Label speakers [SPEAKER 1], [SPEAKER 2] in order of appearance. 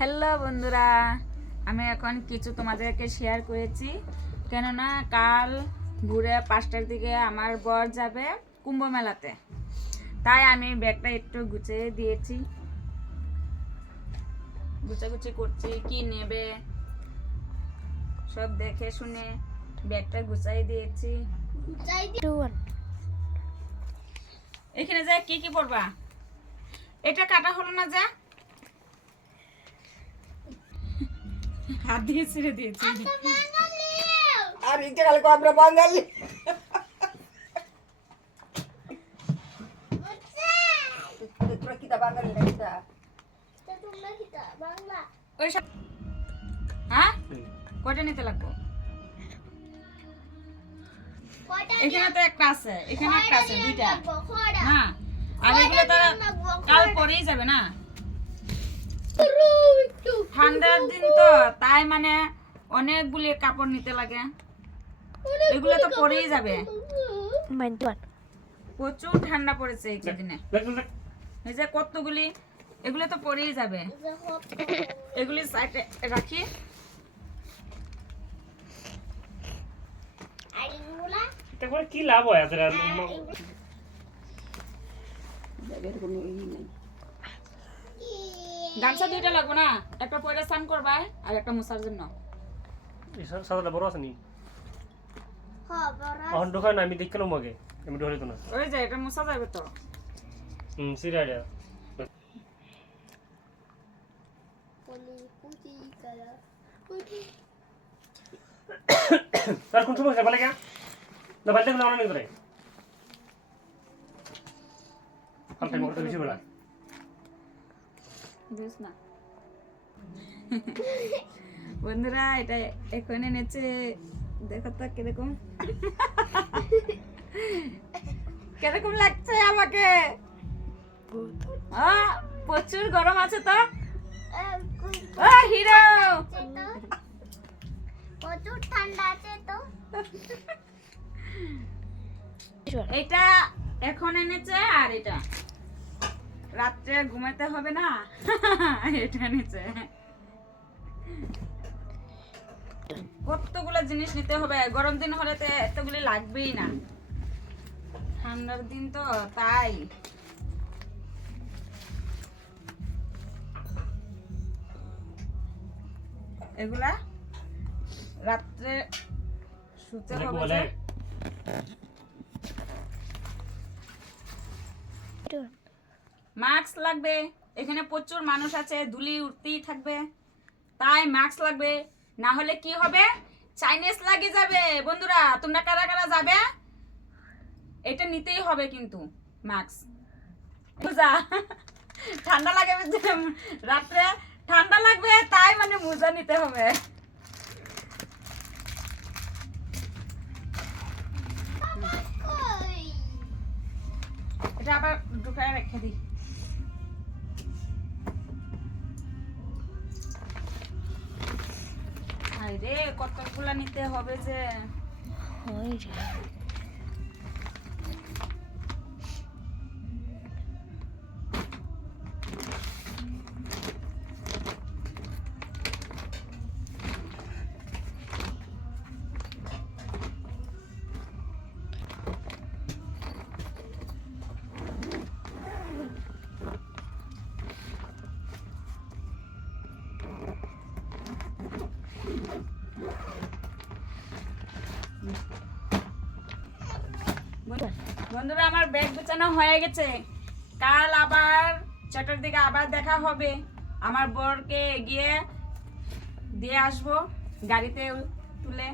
[SPEAKER 1] Hello বন্ধুরা আমি এখন কিছু তোমাদেরকে শেয়ার করেছি। কেননা কাল ভোরে পাঁচটার দিকে আমার বর যাবে কুম্ভ মেলাতে। তাই আমি ব্যাগটা একটু গুছিয়ে দিয়েছি। গুছাগুছি করছি কি নেবে সব দেখে শুনে ব্যাগটা গুছাই দিয়েছি। এখানে যা কি কি পড়বা এটা কাটা হলো না যা? হাত দিয়ে ছেড়ে দিয়েছি।
[SPEAKER 2] আর ইচ্ছে খালি আমরা বাঙালি? তোরা
[SPEAKER 1] হ্যাঁ? কয়টা নিতে লাগবো? এখানে তো একটা আছে। এখানে একটা আছে দুইটা। না আর এগুলো তো কাল পরেই যাবে না? ঠান্ডার দিন তো তাই মানে অনেকগুলি কাপড় নিতে লাগে। এগুলো তো পরেই যাবে। প্রচুর ঠান্ডা পড়েছে এই কদিনে এই যে কতগুলি এগুলো তো পরেই যাবে। এগুলি সাইডে রাখি।
[SPEAKER 3] কি লাভ হয় এদের আর
[SPEAKER 2] ব্যাগের কোনো ই নেই
[SPEAKER 1] গামছা দুইটা লাগবে না একটা পয়লা স্নান করবা আর একটা মুসার জন্য।
[SPEAKER 3] সা- সাদাটা বড় আছে নি? ঢোকায় না আমি নেব আগে আমি ঢোকাই তো না।
[SPEAKER 1] ওই যে এটা মুসা যাবে তো।
[SPEAKER 3] হুম সিরিয়াটা তার কোন সময় যাবা লাগা না বালতে গুলো অনেক করে হালকা মোটা বেশি বেলা।
[SPEAKER 1] বুঝ না বন্ধুরা এটা এখন এনেছে দেখো তো কীরকম। কীরকম লাগছে আমাকে? প্রচুর গরম আছে তো। ও হিরো!
[SPEAKER 4] প্রচুর ঠান্ডা আছে তো।
[SPEAKER 1] এটা এখন এনেছে আর এটা। রাত্রে ঘুমাতে হবে না? এটা এনেছে কতগুলো জিনিস নিতে হবে? গরম দিন হলে তো এতগুলি লাগবেই না। ঠান্ডার দিন তো তাই। এগুলা রাত্রে শুতে হবে
[SPEAKER 3] বলে
[SPEAKER 1] যে। মাস্ক লাগবে। এখানে প্রচুর মানুষ আছে ধুলি উঠতেই থাকবে। তাই মাস্ক লাগবে। না হলে কি হবে? চাইনিজ লাগে যাবে। বন্ধুরা তোমরা কারা কারা যাবে? এটা নিতেই হবে কিন্তু মাস্ক বুঝা? ঠান্ডা লাগে রাত্রে ঠান্ডা লাগবে তাই মানে মোজা নিতে হবে। এটা আবার ঢুকায় রেখে দিই। হায় রে কতগুলা নিতে হবে যে? বন্ধুরা, আমার ব্যাগ গোছানো হয়ে গেছে। কাল আবার চারটার দিকে আবার দেখা হবে। আমার বরকে গিয়ে দিয়ে আসব, গাড়িতে তুলে।